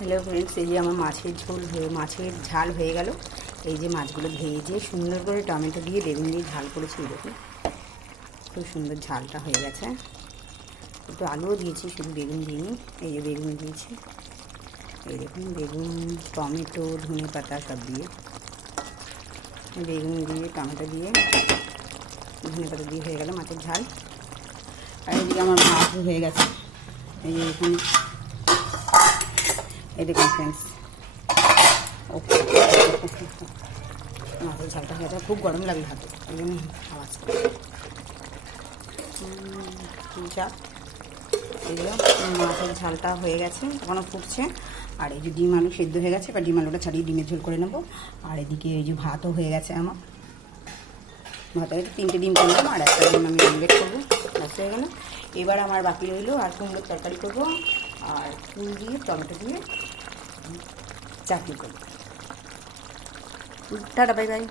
Hello friends, এই যে আমার মাছের ঝাল হয়ে গেল। এই যে মাছগুলো ভেজে সুন্দর করে টমেটো দিয়ে বেগুন দিয়ে ঝাল করেছি। এই দেখুন খুব সুন্দর ঝালটা হয়ে গেছে। একটু আলুও দিয়েছি, শুধু বেগুন দিইনি। এই যে বেগুন দিয়েছি, এই দেখুন বেগুন, টমেটো, ধনে পাতা সব দিয়ে, বেগুন দিয়ে টমেটো দিয়ে ধনে পাতা দিয়ে হয়ে গেল মাছের ঝাল। আর এদিকে আমার ভাত হয়ে গেছে। এই যে এখানে এই দেখুন ফ্রেন্ডস, মাছের ঝালটা হয়ে যায়। খুব গরম লাগে হাতে, এই জন্য আওয়াজ করে যাক। এই যে মাছের ঝালটা হয়ে গেছে, এখনও ফুটছে। আর এই যে ডিম আলু সেদ্ধ হয়ে গেছে, এবার ডিম আলুটা ছাড়িয়ে ডিমের ঝোল করে নেবো। আর এদিকে এই যে ভাতও হয়ে গেছে আমার। ভাতে 3টে ডিম করলাম, আর একটা ডিম আমি অমলেট করবো, ব্যাস হয়ে গেল। এবার আমার বাকি রইলো আর কুমড়োর তরকারি করবো, আর ফুল দিয়ে টমেটো দিয়ে চাটনি করবো। Tata, bye bye.